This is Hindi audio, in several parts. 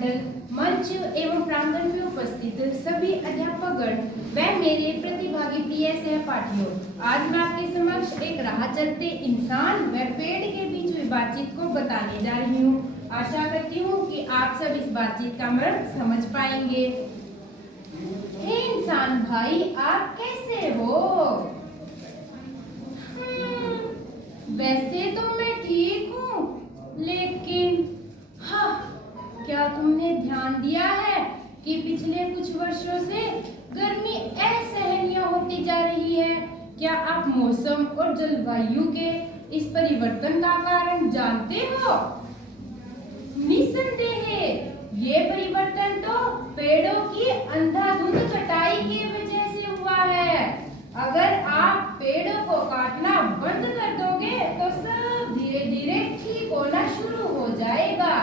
मंडल, मंच एवं प्रांगण में उपस्थित सभी अध्यापकगण व मेरे प्रतिभागी प्रिय सहपाठियों, आज मैं आपके समक्ष एक राह चलते इंसान व पेड़ के बीच हुई बातचीत को बताने जा रही हूँ। आशा करती हूँ कि आप सब इस बातचीत का मर्म समझ पाएंगे। हे इंसान भाई, आप कैसे हो? वैसे तो मैं ठीक हूँ, लेकिन क्या तुमने ध्यान दिया है कि पिछले कुछ वर्षों से गर्मी असहनीय होती जा रही है? क्या आप मौसम और जलवायु के इस परिवर्तन का कारण जानते हो? निस्संदेह ये परिवर्तन तो पेड़ों की अंधाधुंध कटाई की वजह से हुआ है। अगर आप पेड़ों को काटना बंद कर दोगे तो सब धीरे धीरे ठीक होना शुरू हो जाएगा।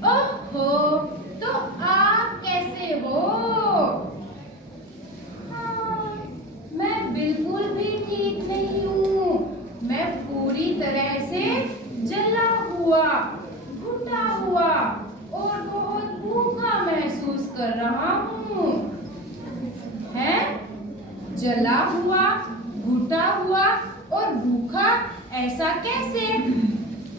ओहो, तो आप कैसे हो? मैं बिल्कुल भी ठीक नहीं हूँ। मैं पूरी तरह से जला हुआ, घुटा हुआ और बहुत भूखा महसूस कर रहा हूँ। है? जला हुआ, घुटा हुआ और भूखा, ऐसा कैसे?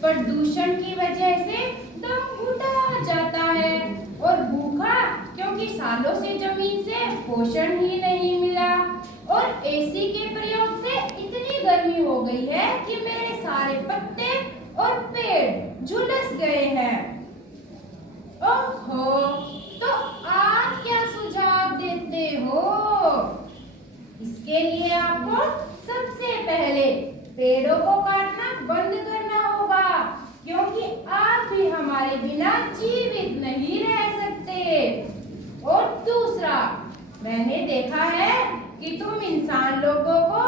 प्रदूषण की वजह से दम घुटा जाता है और भूखा क्योंकि सालों से जमीन से पोषण ही नहीं मिला और एसी के प्रयोग से इतनी गर्मी हो गई है कि मेरे सारे पत्ते और पेड़ झुलस गए हैं। ओहो, तो आप क्या सुझाव देते हो? इसके लिए आपको सबसे पहले पेड़ों को काटना बंद करना होगा, क्योंकि आप भी हमारे बिना जीवित नहीं रह सकते। और दूसरा, मैंने देखा है कि तुम इंसान लोगों को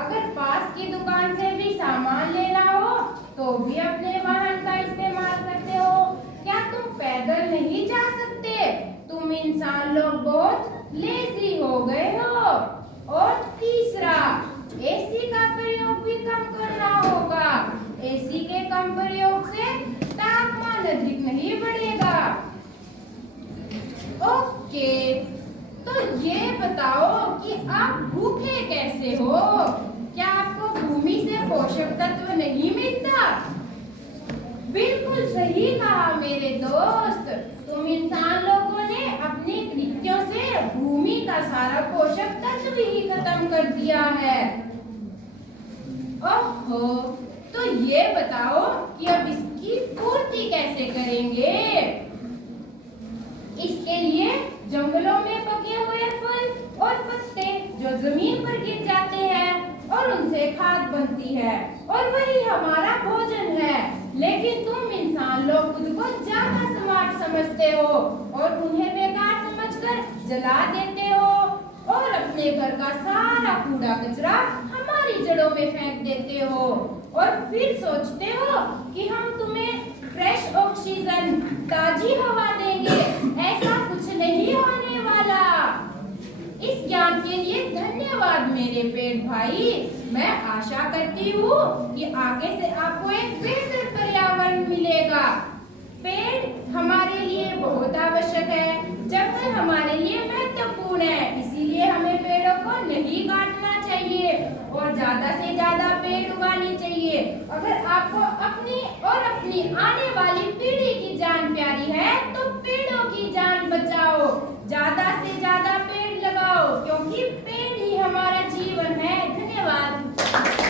अगर पास की दुकान से भी सामान लेना हो तो भी अपने वाहन का इस्तेमाल करते हो। क्या तुम पैदल नहीं जा सकते? तुम इंसान लोग बहुत लेजी हो गए हो। और तीसरा, एसी का प्रयोग भी कम करना होगा। एसी के कम प्रयोग से तापमान अधिक नहीं बढ़ेगा। ओके, तो ये बताओ कि आप भूखे कैसे हो? क्या आपको भूमि से पोषक तत्व नहीं मिलता? बिल्कुल सही कहा मेरे दोस्त, तुम इंसान लोगों ने अपनी कृत्यों से भूमि का सारा पोषक तत्व ही खत्म कर दिया है। ओहो, तो ये बताओ कि अब इसकी पूर्ति कैसे करेंगे? इसके लिए जंगलों में पके हुए फल और पत्ते जो जमीन पर गिर जाते हैं और उनसे खाद बनती है और वही हमारा भोजन है। लेकिन तुम इंसान लोग खुद को ज्यादा स्मार्ट समझते हो और उन्हें बेकार समझकर जला देते हो और अपने घर का सारा कूड़ा कचरा हमारी जड़ों में फेंक देते हो और फिर सोचते हो कि हम तुम्हें फ्रेश ऑक्सीजन, ताजी हवा देंगे। ऐसा कुछ नहीं होने वाला। इस ज्ञान के लिए धन्यवाद मेरे पेड़ भाई। मैं आशा करती हूँ कि आगे से आपको एक बेहतर पर्यावरण मिलेगा। पेड़ हमारे लिए बहुत आवश्यक है, जंगल हमारे लिए महत्वपूर्ण है, इसीलिए हमें पेड़ों को नहीं काटना चाहिए और ज्यादा से ज्यादा पेड़ उगाने चाहिए। अगर आपको अपनी और अपनी आने वाली पीढ़ी